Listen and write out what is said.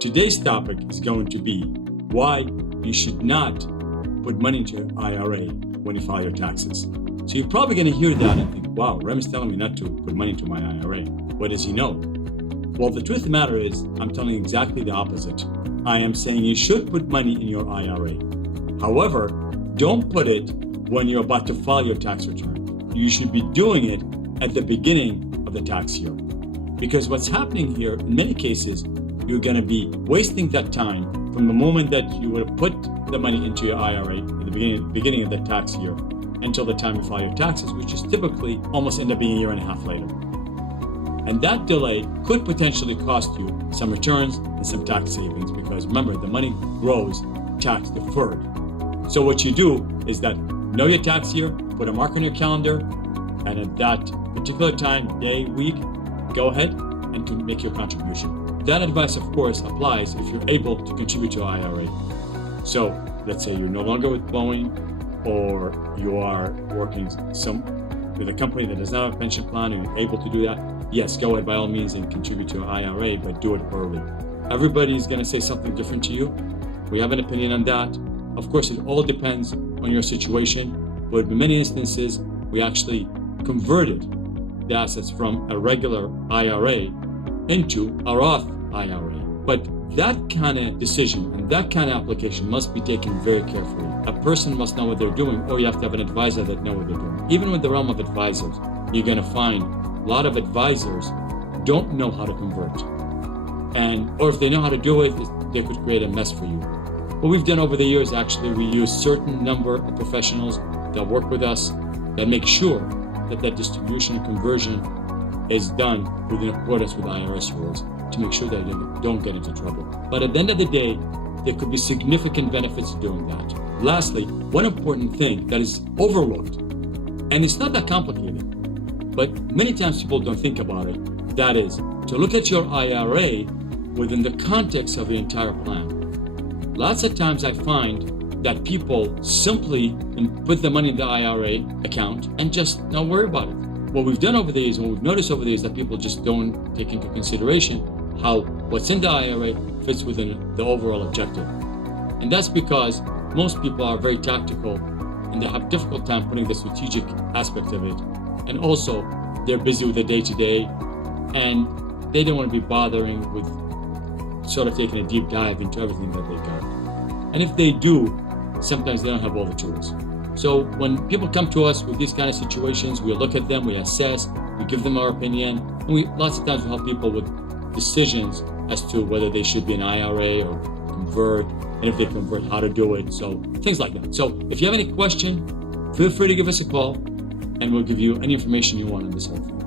Today's topic is going to be why you should not put money into your IRA when you file your taxes. So you're probably going to hear that and think, wow, Rem is telling me not to put money into my IRA. What does he know? Well, the truth of the matter is, I'm telling you exactly the opposite. I am saying you should put money in your IRA. However, don't put it when you're about to file your tax return. You should be doing it at the beginning of the tax year. Because what's happening here, in many cases, you're going to be wasting that time from the moment that you would have put the money into your IRA at the beginning of the tax year until the time you file your taxes, which is typically almost end up being a year and a half later. And that delay could potentially cost you some returns and some tax savings because remember, the money grows tax deferred. So what you do is that know your tax year, put a mark on your calendar, and at that particular time, day, week, go ahead and to make your contribution. That advice, of course, applies if you're able to contribute to IRA. So let's say you're no longer with Boeing or you are working with a company that does not have a pension plan and you're able to do that. Yes, go ahead by all means and contribute to your IRA, but do it early. Everybody's going to say something different to you. We have an opinion on that. Of course, it all depends on your situation, but in many instances, we actually converted the assets from a regular IRA into a Roth IRA. But that kind of decision and that kind of application must be taken very carefully. A person must know what they're doing, or you have to have an advisor that knows what they're doing. Even with the realm of advisors, you're going to find a lot of advisors don't know how to convert. Or if they know how to do it, they could create a mess for you. What we've done over the years, actually, we use certain number of professionals that work with us that make sure that that distribution and conversion is done within accordance with IRS rules to make sure that you don't get into trouble. But at the end of the day, there could be significant benefits to doing that. Lastly, one important thing that is overlooked, and it's not that complicated, but many times people don't think about it, that is to look at your IRA within the context of the entire plan. Lots of times I find that people simply put the money in the IRA account and just don't worry about it. What we've done over the years, what we've noticed over the years, that people just don't take into consideration how what's in the IRA fits within the overall objective. And that's because most people are very tactical and they have a difficult time putting the strategic aspect of it. And also, they're busy with the day-to-day and they don't want to be bothering with sort of taking a deep dive into everything that they got. And if they do, sometimes they don't have all the tools. So when people come to us with these kind of situations, we look at them, we assess, we give them our opinion, and lots of times we help people with decisions as to whether they should be an IRA or convert, and if they convert, how to do it. So things like that. So if you have any question, feel free to give us a call, and we'll give you any information you want on this whole thing.